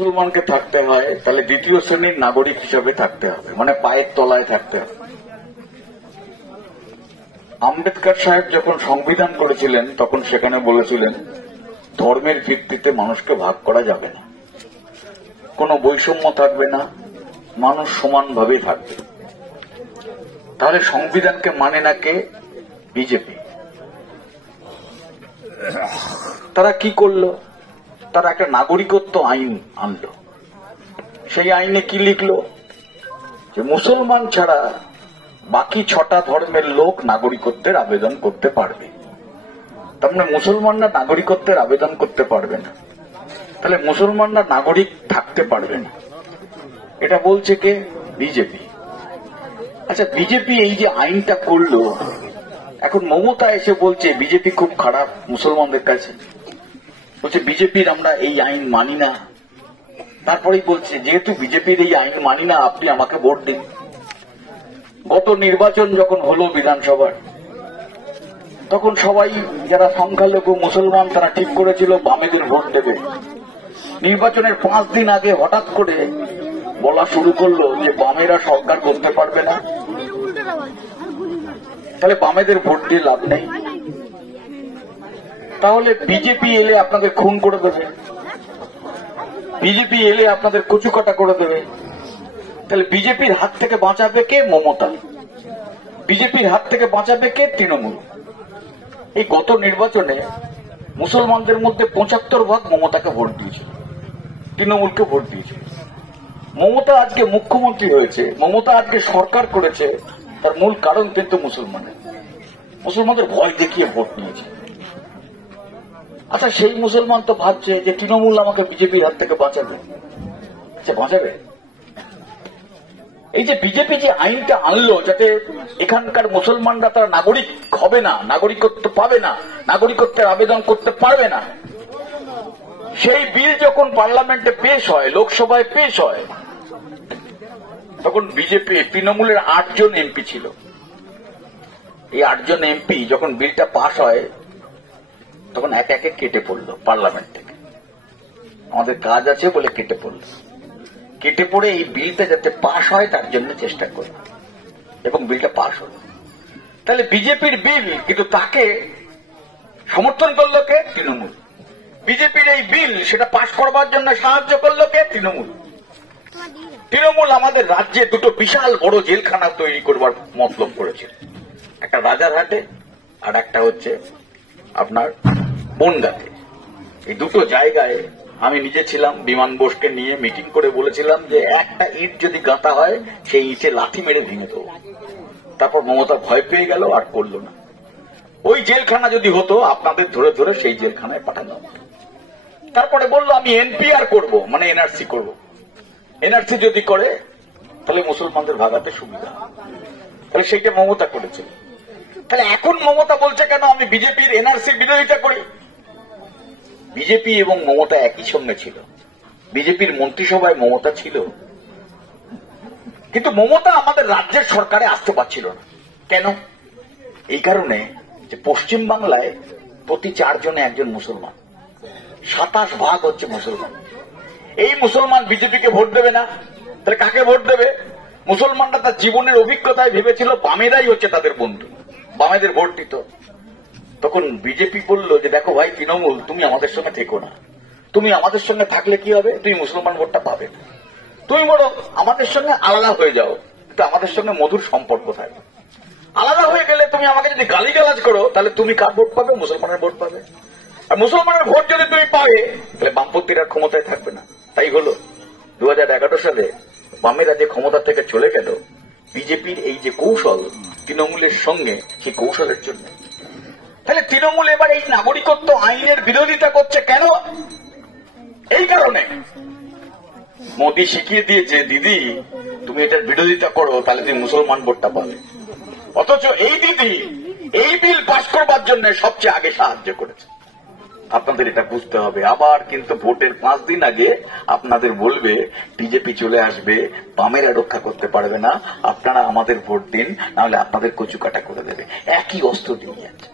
মুসলমানকে থাকতে হয় তাহলে দ্বিতীয় শ্রেণীর নাগরিক হিসেবে থাকতে হবে, মানে পায়ের তলায় থাকতে হবে। আম্বেদকর সাহেব যখন সংবিধান করেছিলেন তখন সেখানে বলেছিলেন ধর্মের ভিত্তিতে মানুষকে ভাগ করা যাবে না, কোনো বৈষম্য থাকবে না, মানুষ সমানভাবে থাকবে। তাহলে সংবিধানকে মানে না কে? বিজেপি। তারা কি করলো? তারা একটা নাগরিকত্ব আইন আনলো। সেই আইনে কি লিখলো? যে মুসলমান ছাড়া বাকি 6টা ধর্মের লোক নাগরিকত্বের আবেদন করতে পারবে। তার মানে মুসলমানরা নাগরিকত্বের আবেদন করতে পারবে না, তাহলে মুসলমানরা নাগরিক থাকতে পারবে না। এটা বলছে কে? বিজেপি। আচ্ছা, বিজেপি এই যে আইনটা করলো, এখন মমতা এসে বলছে বিজেপি খুব খারাপ মুসলমানদের কাছে, বলছে বিজেপির আমরা এই আইন মানি না। তারপরেই বলছে যেহেতু বিজেপির এই আইন মানি না, আপনি আমাকে ভোট দিন। গত নির্বাচন যখন হলো বিধানসভার, তখন সবাই যারা সংখ্যালঘু মুসলমান তারা ঠিক করেছিল বামেদের ভোট দেবে। নির্বাচনের 5 দিন আগে হঠাৎ করে বলা শুরু করলো যে বামেরা সরকার করতে পারবে না, তাহলে বামেদের ভোট দিয়ে লাভ নেই। তাহলে বিজেপি এলে আপনাদের খুন করে দেবে, বিজেপি এলে আপনাদের কচুকাটা করে দেবে। তাহলে বিজেপির হাত থেকে বাঁচাবে কে? মমতা। বিজেপির হাত থেকে বাঁচাবে কে? তৃণমূল। এই গত নির্বাচনে মুসলমানদের মধ্যে 75% মমতাকে ভোট দিয়েছে, তৃণমূলকে ভোট দিয়েছে। মমতা আজকে মুখ্যমন্ত্রী হয়েছে, মমতা আজকে সরকার করেছে, তার মূল কারণ কিন্তু মুসলমানদের ভয় দেখিয়ে ভোট নিয়েছে। আচ্ছা, সেই মুসলমান তো ভাবছে যে তৃণমূল আমাকে বিজেপির হাত থেকে বাঁচাবে। আচ্ছা, বাঁচাবে? এই যে বিজেপি যে আইনটা আনলো যাতে এখানকার মুসলমানরা তারা নাগরিক হবে না, নাগরিকত্ব পাবে না, নাগরিকত্বের আবেদন করতে পারবে না, সেই বিল যখন পার্লামেন্টে পেশ হয়, লোকসভায় পেশ হয়, তখন বিজেপি তৃণমূলের 8 জন এমপি ছিল। এই 8 জন এমপি যখন বিলটা পাশ হয় তখন এক একে কেটে পড়লো পার্লামেন্ট থেকে। আমাদের কাজ আছে বলে কেটে পড়লো। কেটে পড়ে এই বিলটা যাতে পাশ হয় তার জন্য চেষ্টা করল এবং বিলটা পাশ হল। তাহলে বিজেপির বিল, কিন্তু তাকে সমর্থন করলো কে? তৃণমূল। বিজেপির এই বিল সেটা পাশ করবার জন্য সাহায্য করলো কে? তৃণমূল। তৃণমূল আমাদের রাজ্যে 2টো বিশাল বড় জেলখানা তৈরি করবার মতলব করেছে, একটা রাজারহাটে আর একটা হচ্ছে আপনার বনগাঁতে। এই 2টো জায়গায় আমি নিজে ছিলাম, বিমান বোসকে নিয়ে মিটিং করে বলেছিলাম যে একটা ইট যদি গাঁথা হয় সেই ইটে লাঠি মেরে ভেঙে দেবো। তারপর মমতা ভয় পেয়ে গেল, আর করল না। ওই জেলখানা যদি হতো আপনাদের ধরে ধরে সেই জেলখানায় পাঠানো হতো। তারপরে বললো আমি এনপিআর করব, মানে এনআরসি করব। এনআরসি যদি করে তাহলে মুসলমানদের ভাগাতে সুবিধা, তাহলে সেইটা মমতা করেছে। তাহলে এখন মমতা বলছে কেন আমি বিজেপির এনআরসির বিরোধিতা করি? বিজেপি এবং মমতা একই সঙ্গে ছিল, বিজেপির মন্ত্রিসভায় মমতা ছিল, কিন্তু মমতা আমাদের রাজ্যের সরকারে আসতে পারছিল না। কেন? এই কারণে যে পশ্চিম বাংলায় প্রতি 4 জনে 1 জন মুসলমান, 27% হচ্ছে মুসলমান। এই মুসলমান বিজেপিকে ভোট দেবে না, তাহলে কাকে ভোট দেবে? মুসলমানরা তার জীবনের অভিজ্ঞতায় ভেবেছিল বামেরাই হচ্ছে তাদের বন্ধু, বামেদের ভোট দিত। তখন বিজেপি বলল যে দেখো ভাই তৃণমূল, তুমি আমাদের সঙ্গে থেকো না, তুমি আমাদের সঙ্গে থাকলে কি হবে? তুমি মুসলমান ভোটটা পাবে, তুমি বড় আমাদের সঙ্গে আলাদা হয়ে যাও, কিন্তু আমাদের সঙ্গে মধুর সম্পর্ক থাকবে। আলাদা হয়ে গেলে তুমি আমাকে যদি গালিগালাজ করো তাহলে তুমি কার ভোট পাবে? মুসলমানের ভোট পাবে। আর মুসলমানের ভোট যদি তুমি পাবে তাহলে বামপন্থীরা ক্ষমতায় থাকবে না। তাই হলো 2011 সালে বামেরা যে ক্ষমতা থেকে চলে গেল, বিজেপির এই যে কৌশল তৃণমূলের সঙ্গে, সেই কৌশলের জন্য। তাহলে তৃণমূল এবার এই নাগরিকত্ব আইনের বিরোধিতা করছে কেন? এই কারণে মোদী শিখিয়ে দিয়েছে দিদি তুমি এটার বিরোধিতা করো তাহলে তুমি মুসলমান ভোটটা পাবে। অথচ এই দিদি এই বিল পাস করবার জন্য সবচেয়ে আগে সাহায্য করেছে। আপনাদের এটা বুঝতে হবে। আবার কিন্তু ভোটের 5 দিন আগে আপনাদের বলবে বিজেপি চলে আসবে, বামেরা রক্ষা করতে পারবে না, আপনারা আমাদের ভোট দিন, নাহলে আপনাদের কচুকাটা করে দেবে। একই অস্ত্র দিয়ে যাচ্ছে।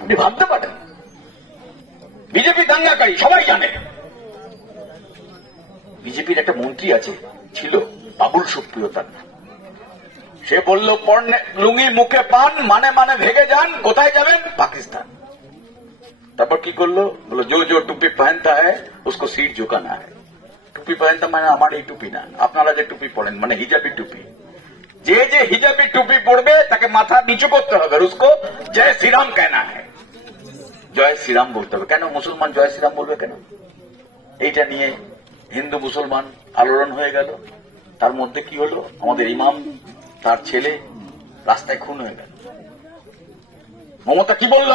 আপনি ভাবতে পারেন? বিজেপি দাঙ্গাকারী সবাই জানে, বিজেপির একটা মন্ত্রী আছে, ছিল বাবুল সুপ্রিয় তার নাম। সে বলল পর্নে লুঙ্গি মুখে পান, মানে মানে ভেগে যান, কোথায় যাবেন? পাকিস্তান। তারপর কি করলো? বলো जो जो टूपी पहनता है उसको सीट झुकाना है। टूपी पहनता মানে আমার এই টুপি না, আপনারা যে টুপি পড়েন মানে হিজাবি টুপি। যে যে হিজাবি টুপি পড়বে তাকে মাথা নিচু করতে হবে, আর उसको জয় শ্রীরাম कहना है। জয় শ্রীরাম বলতে হবে। কেন মুসলমান জয় শ্রীরাম বলবে কেন? এইটা নিয়ে হিন্দু মুসলমান আলোড়ন হয়ে গেল। তার মধ্যে কি হলো? আমাদের ইমাম তার ছেলে রাস্তায় খুন হয়ে গেল। মমতা কি বলল?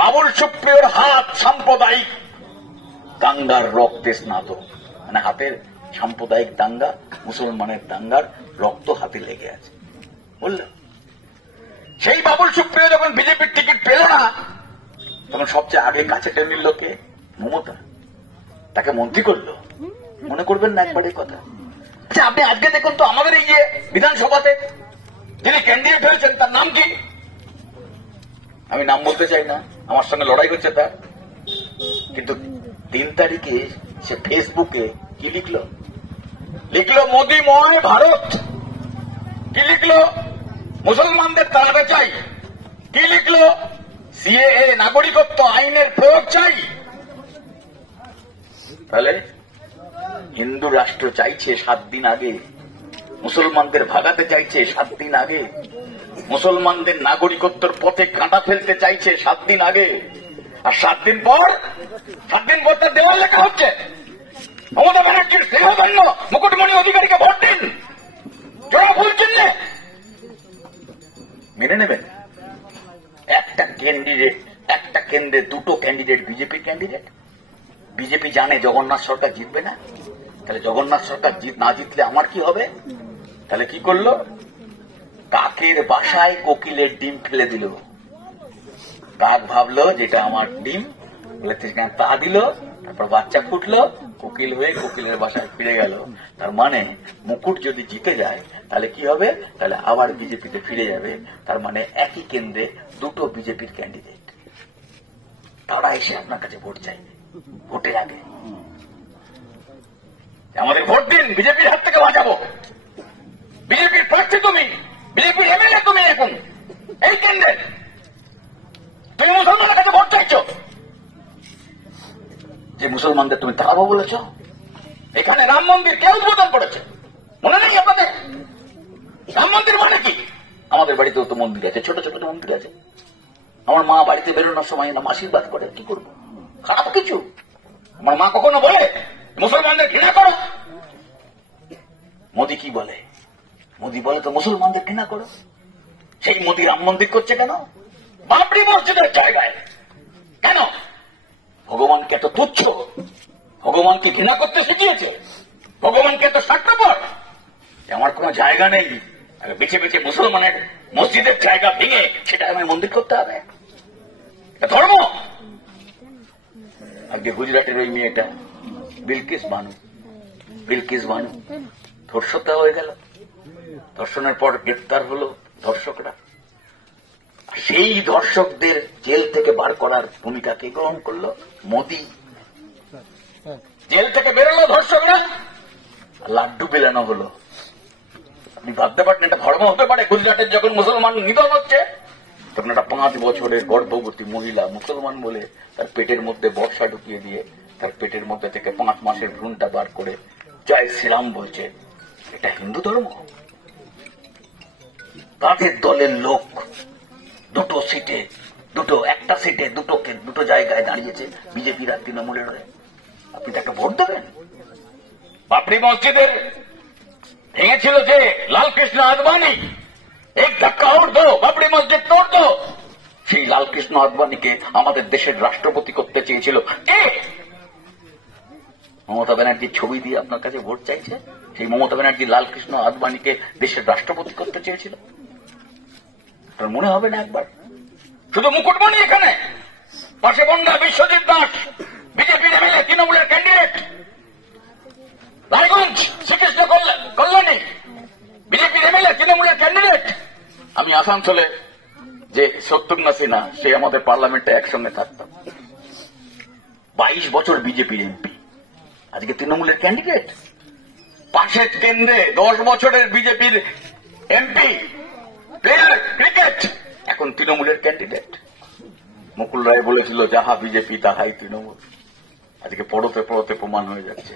বাবুল সুপ্রিয়র হাত সাম্প্রদায়িক দাঙ্গার রক্তে স্নাত, মানে হাতের সাম্প্রদায়িক দাঙ্গা, মুসলমানের দাঙ্গার রক্ত হাতে লেগে আছে বলল। সেই বাবুল সুপ্রিয় যখন বিজেপির টিকিট পেল না, তখন সবচেয়ে আগে কাছে টেনে নিল কে? মমতা। তাকে মন্ত্রী করলো। মনে করবেন না একবারের কথা? আচ্ছা, আপনি আজকে দেখুন তো আমাদের এই যে বিধানসভাতে যিনি ক্যান্ডিডেট হয়েছেন তার নাম কি? আমি নাম বলতে চাই না, আমার সঙ্গে লড়াই হচ্ছে তার। কিন্তু 3 তারিখে সে ফেসবুকে কি লিখলো? লিখলো মোদিময় ভারত। কি লিখলো? মুসলমানদের তাড়াতে চাই। কি লিখলো? সিএএ নাগরিকত্ব আইনের প্রয়োগ চাই। তাহলে হিন্দু রাষ্ট্র চাইছে 7 দিন আগে, মুসলমানদের ভাগাতে চাইছে 7 দিন আগে, মুসলমানদের নাগরিকত্বের পথে কাঁটা ফেলতে চাইছে 7 দিন আগে, আর 7 দিন পর তার দেওয়াল লেখা হচ্ছে মমতা ব্যানার্জির স্নেহধন্য মুকুটমণি অধিকারীকে ভোট দিন, জোড়া ফুল চিহ্নে। মেনে নেবেন? একটা ক্যান্ডিডেট, একটা কেন্দ্রে 2টো ক্যান্ডিডেট বিজেপি ক্যান্ডিডেট। বিজেপি জানে জগন্নাথ সরকার জিতবে না, তাহলে জগন্নাথ সরকার না জিতলে আমার কি হবে? তাহলে কি করলো? কাকের বাসায় কোকিলের ডিম ফেলে দিল। কাক ভাবলো যেটা আমার ডিম, বলে তা দিল, তারপর বাচ্চা ফুটলো, কোকিল হয়ে কোকিলের বাসায় ফিরে গেল। তার মানে মুকুট যদি জিতে যায় তাহলে কি হবে? তাহলে আবার বিজেপিতে ফিরে যাবে। তার মানে একই কেন্দ্রে 2টো বিজেপির ক্যান্ডিডেট, তারা এসে আপনার কাছে ভোট চাইবে ভোটের আগে। আমাদের ভোট দিন, বিজেপির হাত থেকে বাঁচাবো। বিজেপির প্রার্থী তুমি, বিজেপির এমএলএ তুমি, এখন এই কেন্দ্রে তুমি মুসলমানের কাছে ভোট চাইছো। যে মুসলমানদের তুমি তাড়াবো বলেছ। এখানে রাম মন্দির কে উদ্বোধন করেছে? মনে নেই আপনাদের? রাম মন্দির মানে কি? আমাদের বাড়িতেও তো মন্দির আছে, ছোট ছোট মন্দির আছে। আমার মা বাড়িতে বেরোনোর সময় না আশীর্বাদ করে, কি করবো? খারাপ কিছু? আমার মা কখনো বলে মুসলমানদের ঘৃণা করো? মোদি কি বলে? মোদি বলে তো মুসলমানদের ঘৃণা করো। সেই মোদি রাম মন্দির করছে কেন? বাবরি মসজিদের জায়গায় কেন? ভগবানকে এত তুচ্ছ, ভগবানকে ঘৃণা করতে শিখিয়েছে, ভগবানকে এত স্বার্থপর। আমার কোন জায়গা নেই, বেছে বেছে মুসলমানের মসজিদের জায়গা ভেঙে সেটা আমার মন্দির করতে হবে, এটা ধর্ম। আজকে গুজরাটের ওই মেয়েটা বিলকিস বানু ধর্ষতা হয়ে গেল। ধর্ষণের পর গ্রেপ্তার হলো ধর্ষকরা। সেই ধর্ষকদের জেল থেকে বার করার ভূমিকা কে গ্রহণ করলো? মোদি। জেল থেকে বেরোলো ধর্ষকরা, লাড্ডু বেলানো হলো। আপনি ভাবতে পারেন এটা ধর্ম হতে পারে? গুজরাটের যখন মুসলমান নিধন হচ্ছে, তখন একটা 5 বছরের গর্ভবতী মহিলা মুসলমান বলে তার পেটের মধ্যে বর্ষা ঢুকিয়ে দিয়ে তার পেটের মধ্যে থেকে 5 মাসের ভ্রূণটা বার করে জয় শ্রীরাম বলছে। এটা হিন্দু ধর্ম? তাদের দলের লোক একটা সিটে দুটো জায়গায় দাঁড়িয়েছে বিজেপির আর তৃণমূলের হয়ে। আপনি তাকে ভোট দেবেন? বাবরি মসজিদের ভেঙেছিল যে লালকৃষ্ণ আদবানি, এক ধাক্কা ওর দো, বাবরি মসজিদ তোড় দো। সেই লালকৃষ্ণ আদবানিকে আমাদের দেশের রাষ্ট্রপতি করতে চেয়েছিল কে? মমতা ব্যানার্জির ছবি দিয়ে আপনার কাছে ভোট চাইছে। সেই মমতা ব্যানার্জি লালকৃষ্ণ আদবানিকে দেশের রাষ্ট্রপতি করতে চেয়েছিল। আপনার মনে হবে না একবার? শুধু মুকুটমণি এখানে, পাশে বন্ধা বিশ্বজিৎ দাস বিজেপির এমএলএ, তৃণমূলের ক্যান্ডিডেট। রায়গঞ্জ শ্রীকৃষ্ণ কল্যাণী বিজেপির এমএলএ, তৃণমূলের ক্যান্ডিডেট। আমি আসানসোলে যে শত্রুঘ্ন সিনহা, সে আমাদের পার্লামেন্টে একসঙ্গে থাকতাম। 22 বছর বিজেপির এমপি, আজকে তৃণমূলের ক্যান্ডিডেট। পাশের কেন্দ্রে 10 বছরের বিজেপির এমপি, প্লেয়ার ক্রিকেট, এখন তৃণমূলের ক্যান্ডিডেট। মুকুল রায় বলেছিল যাহা বিজেপি তাহাই তৃণমূল। আজকে পড়তে পড়তে প্রমাণ হয়ে যাচ্ছে।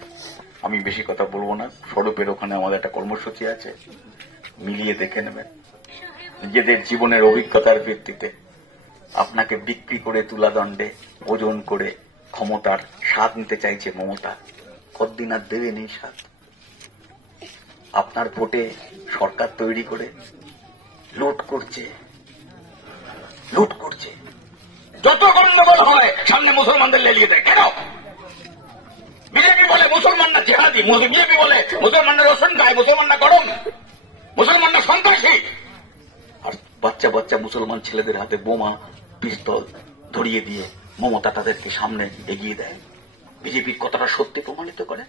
আমি বেশি কথা বলবো না। স্বরূপের ওখানে আমাদের একটা কর্মসূচি আছে, মিলিয়ে দেখে নেবেন। নিজেদের জীবনের অভিজ্ঞতার ভিত্তিতে আপনাকে বিক্রি করে তুলাদণ্ডে ওজন করে ক্ষমতার স্বাদ নিতে চাইছে মমতা। কতদিন আর দেবে নেই স্বাদ। আপনার ভোটে সরকার তৈরি করে লুট করছে। যত গন্ডগোল হয় সামনে মুসলমানদের লেলিয়ে দেয়। কেন? বিজেপি বলে মুসলমানরা জেহাদি, বিজেপি বলে মুসলমানরা রসুন খায়, মুসলমানরা গরম, মুসলমানরা সন্ত্রাসী। আর বাচ্চা বাচ্চা মুসলমান ছেলেদের হাতে বোমা পিস্তল ধরিয়ে দিয়ে মমতা তাদেরকে সামনে এগিয়ে দেয়। বিজেপির কথাটা সত্যি প্রমাণিত করে।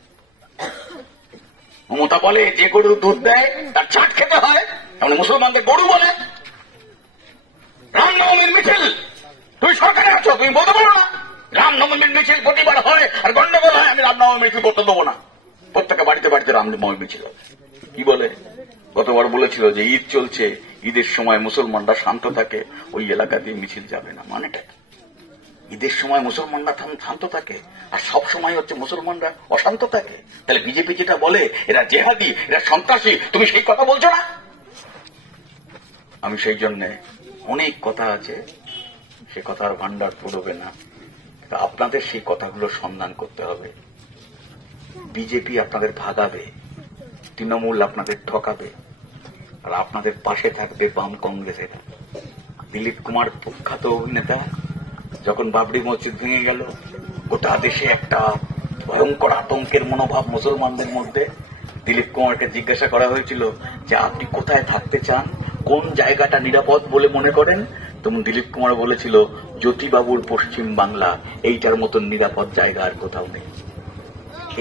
মমতা বলে যে গরুর দুধ দেয় তার ছাট খেতে হয়, এমন মুসলমানদের গরু বলে। রামনবমীর মিছিল, তুমি সরকারে আছো, তুমি বলতে পারো না? রামনবমীর মিছিল প্রতিবার হয় আর গন্ডগোল হয়, আমি রামনবমী মিছিল করতে দেবো না। প্রত্যেকে বাড়িতে বাড়িতে রামনবমী মিছিল হবে। কি বলে? গতবার বলেছিল যে ঈদ চলছে, ঈদের সময় মুসলমানরা শান্ত থাকে, ওই এলাকা দিয়ে মিছিল যাবে না। মানেটা ঈদের সময় মুসলমানরা শান্ত থাকে আর সব সময় হচ্ছে মুসলমানরা অশান্ত থাকে। তাহলে বিজেপি যেটা বলে এরা জেহাদি, এরা সন্ত্রাসী, তুমি সেই কথা বলছো না? আমি সেই জন্য অনেক কথা আছে, সে কথার ভান্ডার পড়বে না। আপনাদের সেই কথাগুলো সন্ধান করতে হবে। বিজেপি আপনাদের ভাগাবে, তৃণমূল আপনাদের ঠকাবে, আর আপনাদের পাশে থাকবে বাম কংগ্রেসের। দিলীপ কুমার প্রখ্যাত অভিনেতা, যখন বাবরি মসজিদ ভেঙে গেল, গোটা দেশে একটা ভয়ঙ্কর আতঙ্কের মনোভাব মুসলমানদের মধ্যে। দিলীপ কুমারকে জিজ্ঞাসা করা হয়েছিল যে আপনি কোথায় থাকতে চান, কোন জায়গাটা নিরাপদ বলে মনে করেন? তখন দিলীপ কুমার বলেছিল জ্যোতিবাবুর পশ্চিম বাংলা, এইটার মতন নিরাপদ জায়গা আর কোথাও নেই।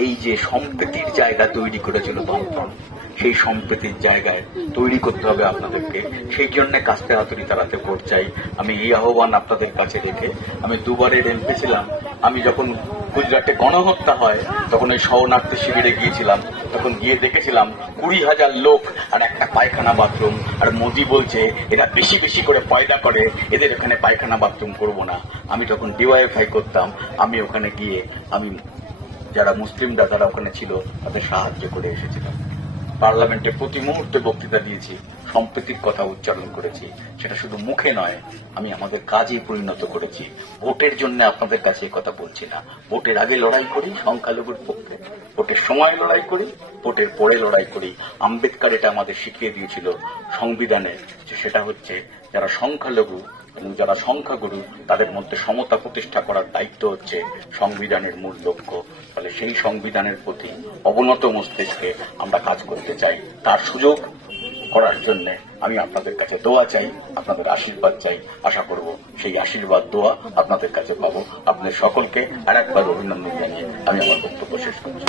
এই যে সম্প্রীতির জায়গা তৈরি করেছিল বামফ্রন্ট, সেই সম্প্রীতির জায়গায় তৈরি করতে হবে আপনাদেরকে। সেই জন্য কাস্তে হাতুড়ি তাড়াতে ভোট চাই। আমি এই আহ্বান আপনাদের কাছে রেখে, আমি দুবারের এমপি ছিলাম। আমি যখন গুজরাটে গণহত্যা হয় তখন ওই শরণার্থী শিবিরে গিয়েছিলাম, তখন গিয়ে দেখেছিলাম 20,000 লোক আর একটা পায়খানা বাথরুম। আর মোদি বলছে এরা বেশি বেশি করে পয়দা করে, এদের এখানে পায়খানা বাথরুম করব না। আমি তখন ডিওয়াইফাই করতাম। আমি ওখানে গিয়ে আমি যারা মুসলিমরা যারা ওখানে ছিল তাদের সাহায্য করে এসেছিলাম। পার্লামেন্টে প্রতি মুহূর্তে বক্তৃতা দিয়েছি, সম্প্রীতির কথা উচ্চারণ করেছি। সেটা শুধু মুখে নয়, আমি আমাদের কাজে পরিণত করেছি। ভোটের জন্য আপনাদের কাছে কথা বলছি না। ভোটের আগে লড়াই করি সংখ্যালঘুর পক্ষে, ভোটের সময় লড়াই করি, ভোটের পরে লড়াই করি। আম্বেদকর এটা আমাদের শিখিয়ে দিয়েছিল সংবিধানে, যে সেটা হচ্ছে যারা সংখ্যালঘু এবং যারা সংখ্যাগুরু তাদের মধ্যে সমতা প্রতিষ্ঠা করার দায়িত্ব হচ্ছে সংবিধানের মূল লক্ষ্য। ফলে সেই সংবিধানের প্রতি অবনত মস্তিষ্কে আমরা কাজ করতে চাই। তার সুযোগ করার জন্য আমি আপনাদের কাছে দোয়া চাই, আপনাদের আশীর্বাদ চাই। আশা করব সেই আশীর্বাদ দোয়া আপনাদের কাছে পাবো। আপনাদের সকলকে আরেকবার অভিনন্দন জানিয়ে আমি আমার বক্তব্য শেষ করছি।